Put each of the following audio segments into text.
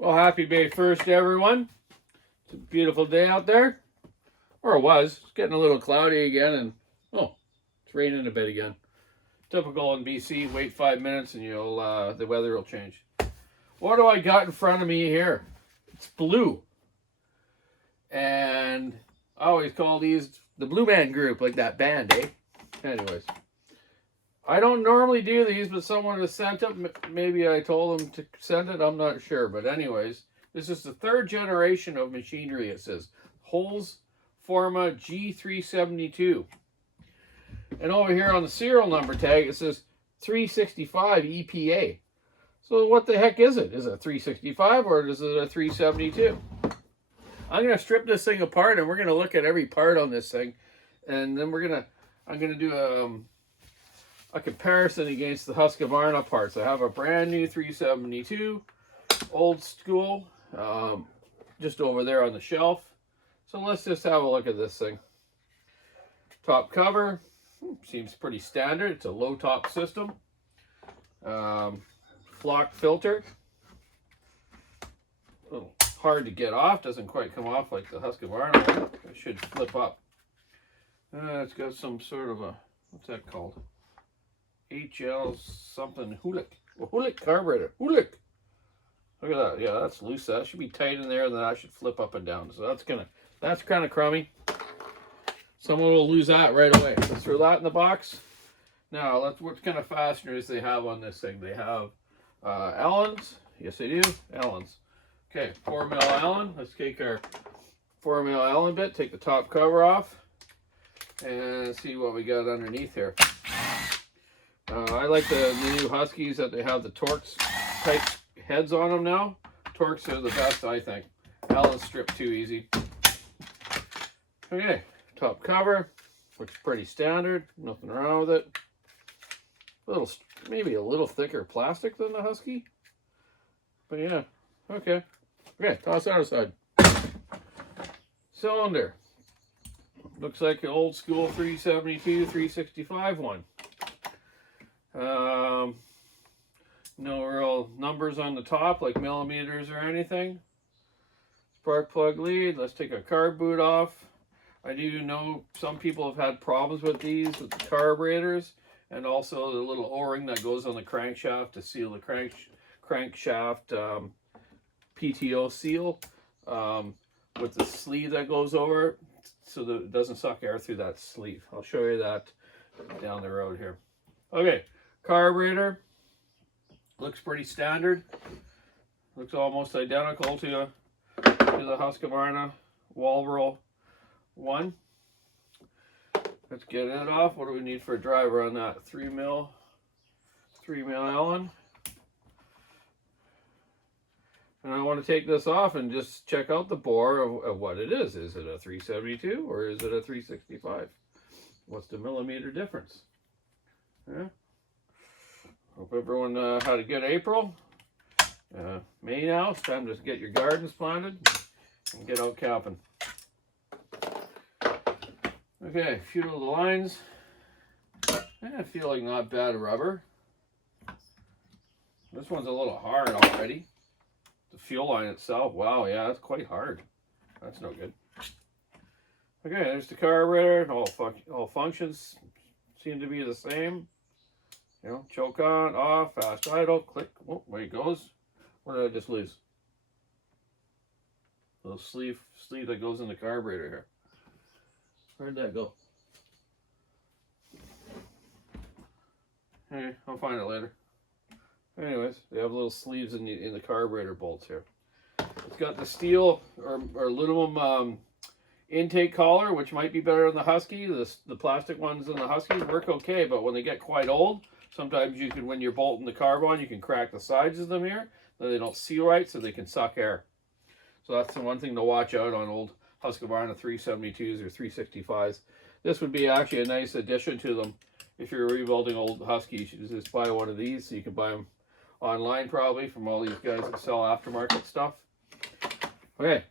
Well, happy May 1st, everyone. It's a beautiful day out there. Or it was. It's getting a little cloudy again, and it's raining a bit again. Typical in BC. Wait 5 minutes and the weather will change. What do I got in front of me here? It's blue. And I always call these the Blue Man Group, like that band, eh? Anyways. I don't normally do these, but someone has sent it. Maybe I told them to send it. I'm not sure. But anyways, this is the third generation of machinery, it says. Holzma G372. And over here on the serial number tag, it says 365 EPA. So what the heck is it? Is it a 365 or is it a 372? I'm going to strip this thing apart, and we're going to look at every part on this thing. And then I'm going to do a comparison against the Husqvarna parts. I have a brand new 372, old school, just over there on the shelf. So let's just have a look at this thing. Top cover seems pretty standard. It's a low top system. Flock filter. A little hard to get off. Doesn't quite come off like the Husqvarna one. It should flip up. It's got some sort of a, what's that called? HL something Hulick carburetor. Hulick. Look at that. Yeah, that's loose. That should be tight in there, and then I should flip up and down. So that's kind of crummy. Someone will lose that right away. Let's throw that in the box. Now, what kind of fasteners they have on this thing. They have Allens. Yes, they do. Allens. Okay, 4mm Allen. Let's take our 4mm Allen bit. Take the top cover off, and see what we got underneath here. I like the new Huskies that they have the Torx type heads on them now. Torx are the best, I think. Allen's stripped too easy. Okay, top cover. Looks pretty standard. Nothing wrong with it. Maybe a little thicker plastic than the Husky. But yeah, okay. Okay, toss that aside. Cylinder. Looks like an old school 372, 365 one. No real numbers on the top, like millimeters or anything. Spark plug lead. Let's take a carb boot off. I do know some people have had problems with these, with the carburetors, and also the little O-ring that goes on the crankshaft to seal the crankshaft PTO seal with the sleeve that goes over so that it doesn't suck air through that sleeve. I'll show you that down the road here. Okay. Carburetor looks pretty standard. Looks almost identical to the Husqvarna Walbro one. Let's get it off. What do we need for a driver on that? 3mm Allen. And I want to take this off and just check out the bore of what it is. Is it a 372 or is it a 365? What's the millimeter difference? Yeah. Hope everyone had a good April. May now, it's time to get your gardens planted and get out camping. Okay, a few of the lines. I feel like not bad rubber. This one's a little hard already. The fuel line itself, wow, yeah, that's quite hard. That's no good. Okay, there's the carburetor. All functions seem to be the same. You know, choke on, off, fast idle, click. Oh, there it goes. What did I just lose? The sleeve that goes in the carburetor here. Where'd that go? Hey, I'll find it later. Anyways, they have little sleeves in the carburetor bolts here. It's got the steel or aluminum intake collar, which might be better than the Husky. The plastic ones in the Husky work okay, but when they get quite old, sometimes you can, when you're bolting the carb on, you can crack the sides of them here. Then they don't seal right, so they can suck air. So that's the one thing to watch out on old Husqvarna 372s or 365s. This would be actually a nice addition to them. If you're rebuilding old Huskies, you just buy one of these. So you can buy them online probably from all these guys that sell aftermarket stuff. Okay,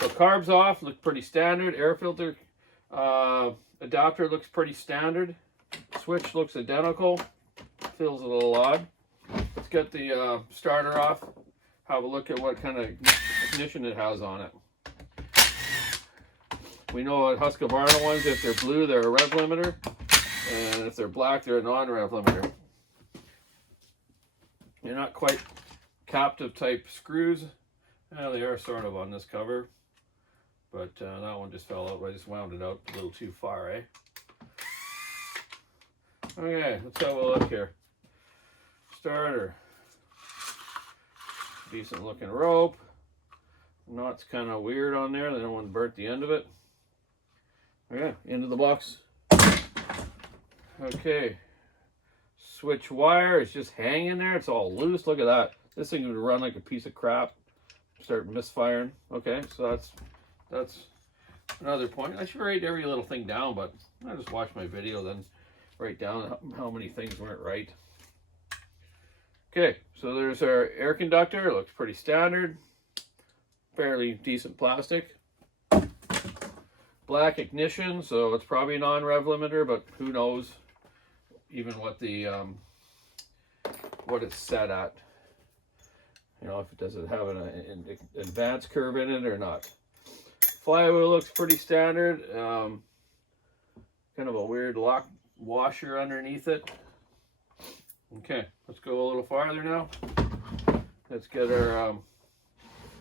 so carbs off, look pretty standard. Air filter adapter looks pretty standard. Switch looks identical. Feels a little odd. Let's get the starter off. have a look at what kind of ignition it has on it. We know at Husqvarna ones, if they're blue, they're a rev limiter, and if they're black, they're a non-rev limiter. They're not quite captive type screws. Well, they are sort of on this cover, but that one just fell out. I just wound it out a little too far, eh? Okay, let's have a look here. Starter. Decent looking rope. Knots kind of weird on there. They don't want to burnt the end of it. Okay, into the box. Okay. Switch wire is just hanging there. It's all loose. Look at that. This thing would run like a piece of crap. Start misfiring. Okay, so that's another point. I should write every little thing down, but I just watch my video, then write down how many things weren't right. Okay, so there's our air conductor. It looks pretty standard. Fairly decent plastic. Black ignition, so it's probably a non-rev limiter, but who knows even what the what it's set at. You know, if it doesn't have an advanced curve in it or not. Flywheel looks pretty standard. Kind of a weird lock washer underneath it. Okay, let's go a little farther now. Let's get our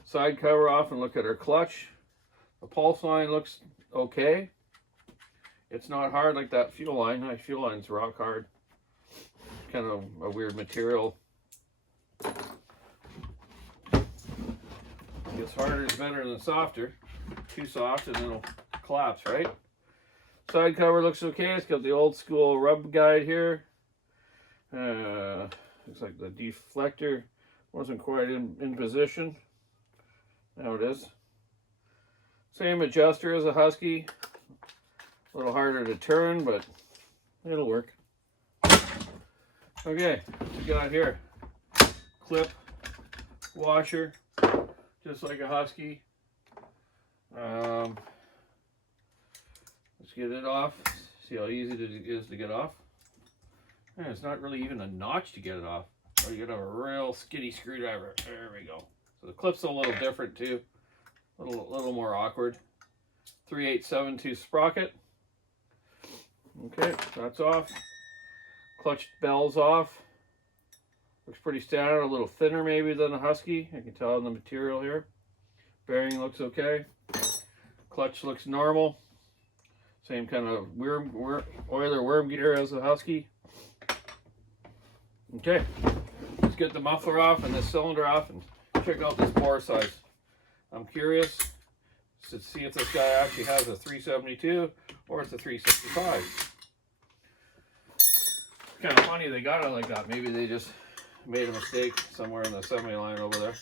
side cover off and look at our clutch. The pulse line looks okay. It's not hard like that fuel line. My fuel line's rock hard. Kind of a weird material. I guess harder is better than softer. Too soft and it'll collapse, right? Side cover looks okay. It's got the old school rub guide here. Looks like the deflector wasn't quite in position. Now it is. Same adjuster as a Husky. A little harder to turn, but it'll work. Okay, what we got here? Clip, washer, just like a Husky. Let's get it off. See how easy it is to get off. Yeah, it's not really even a notch to get it off. Or you gotta have a real skinny screwdriver. There we go. So the clip's a little different too. A little more awkward. 3872 sprocket. Okay, that's off. Clutch bell's off. Looks pretty standard, a little thinner maybe than a Husky. I can tell in the material here. Bearing looks okay. Clutch looks normal. Same kind of oiler worm gear as a Husky. Okay, let's get the muffler off and the cylinder off and check out this bore size. I'm curious to see if this guy actually has a 372 or it's a 365. It's kind of funny they got it like that. Maybe they just made a mistake somewhere in the assembly line over there.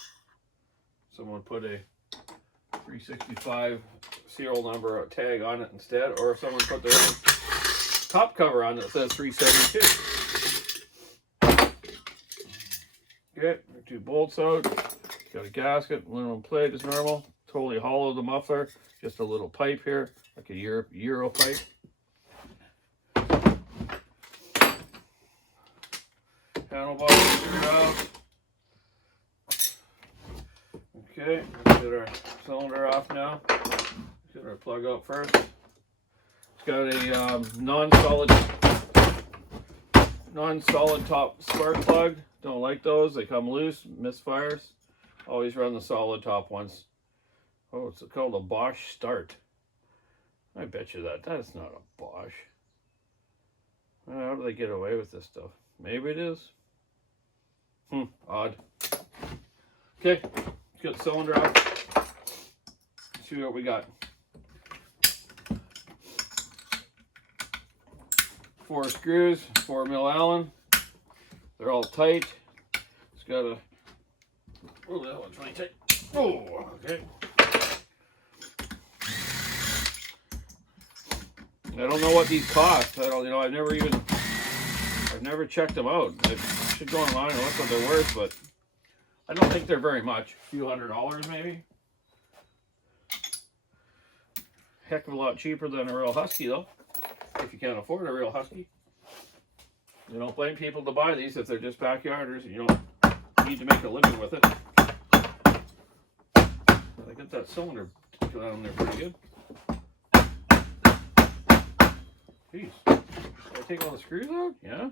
Someone put a 365 serial number or tag on it instead, or someone put their own top cover on that says 372. Okay, two bolts out. Got a gasket, aluminum plate as normal. Totally hollow the muffler. Just a little pipe here, like a Euro pipe. Handlebar screwed out. Okay, let's get our cylinder off now. Let's get our plug out first. It's got a non-solid top spark plug. Don't like those. They come loose, misfires. Always run the solid top ones. Oh, it's called a Bosch Start. I bet you that's not a Bosch. How do they get away with this stuff? Maybe it is. Odd. Okay, let's get the cylinder out. Let's see what we got. 4 screws, 4mm Allen. They're all tight. It's got a. Oh, that one's really tight. Oh, okay. I don't know what these cost. I don't, you know, I've never checked them out. I should go online and look what they're worth, but I don't think they're very much. A few $100 maybe. Heck of a lot cheaper than a real Husky though. If you can't afford a real Husky. You don't blame people to buy these if they're just backyarders and you don't need to make a living with it. got that cylinder down there pretty good. Jeez. Did I take all the screws out? Yeah.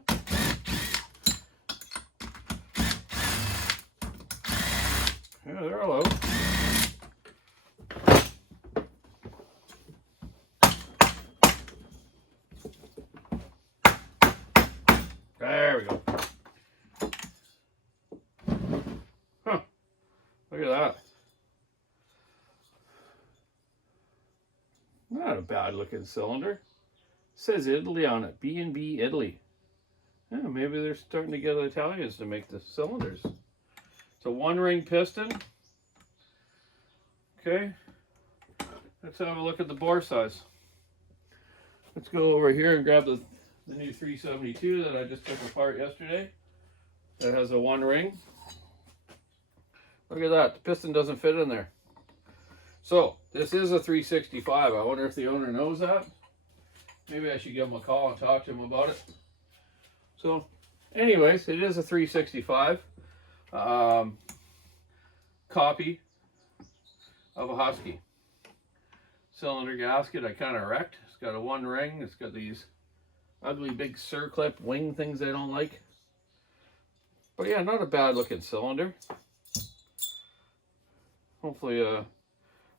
Yeah, they're all out. There we go. Huh. Look at that. Not a bad looking cylinder. It says Italy on it. B&B Italy. Yeah, maybe they're starting to get Italians to make the cylinders. It's a one-ring piston. Okay. Let's have a look at the bore size. Let's go over here and grab the new 372 that I just took apart yesterday. That has a one ring. Look at that. The piston doesn't fit in there. So this is a 365. I wonder if the owner knows that. Maybe I should give him a call and talk to him about it. So anyways, it is a 365 copy of a Husky. Cylinder gasket I kind of wrecked. It's got a one ring. It's got these ugly big circlip wing things I don't like. But yeah, not a bad looking cylinder. Hopefully,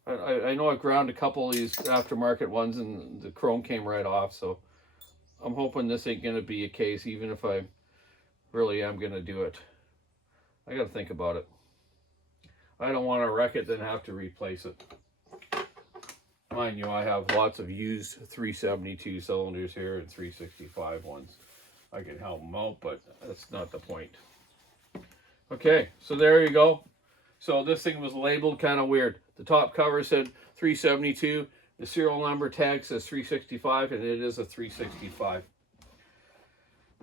I know I ground a couple of these aftermarket ones and the chrome came right off, so I'm hoping this ain't going to be a case, even if I really am going to do it. I got to think about it. I don't want to wreck it, then have to replace it. Mind you, I have lots of used 372 cylinders here and 365 ones. I can help them out, but that's not the point. Okay, so there you go. So this thing was labeled kind of weird. The top cover said 372. The serial number tag says 365, and it is a 365.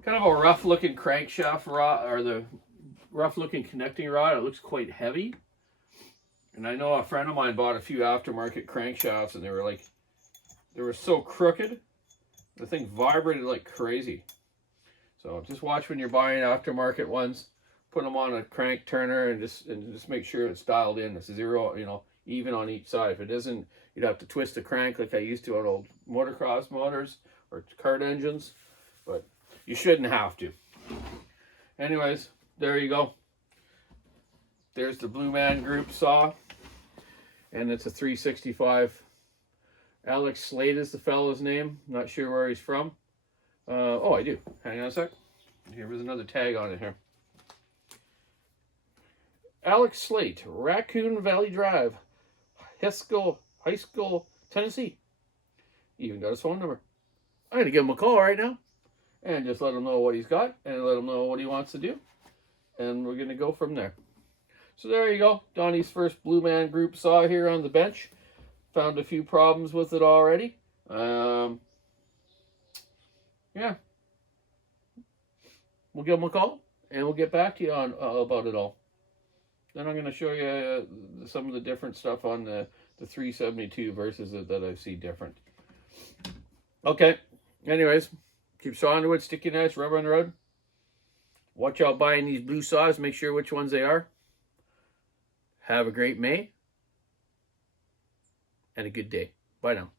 Kind of a rough looking crankshaft rod, or the rough looking connecting rod. It looks quite heavy. And I know a friend of mine bought a few aftermarket crankshafts, and they were so crooked. The thing vibrated like crazy. So just watch when you're buying aftermarket ones. Put them on a crank turner and just make sure it's dialed in. It's zero, you know, even on each side. If it isn't, you'd have to twist the crank like I used to on old motocross motors or kart engines. But you shouldn't have to. Anyways, there you go. There's the Blue Man Group saw, and it's a 365. Alex Slade is the fellow's name. Not sure where he's from. Oh, I do. Hang on a sec. Here was another tag on it here. Alex Slate, Raccoon Valley Drive, High School, Tennessee. Even got his phone number. I'm going to give him a call right now and just let him know what he's got and let him know what he wants to do. And we're going to go from there. So there you go. Donny's first Blue Man Group saw here on the bench. Found a few problems with it already. Yeah. We'll give him a call and we'll get back to you on about it all. Then I'm going to show you some of the different stuff on the 372 versus that I see different. Okay. Anyways, keep sawing to it, stick your knives, rubber on the road. Watch out buying these blue saws. Make sure which ones they are. Have a great May and a good day. Bye now.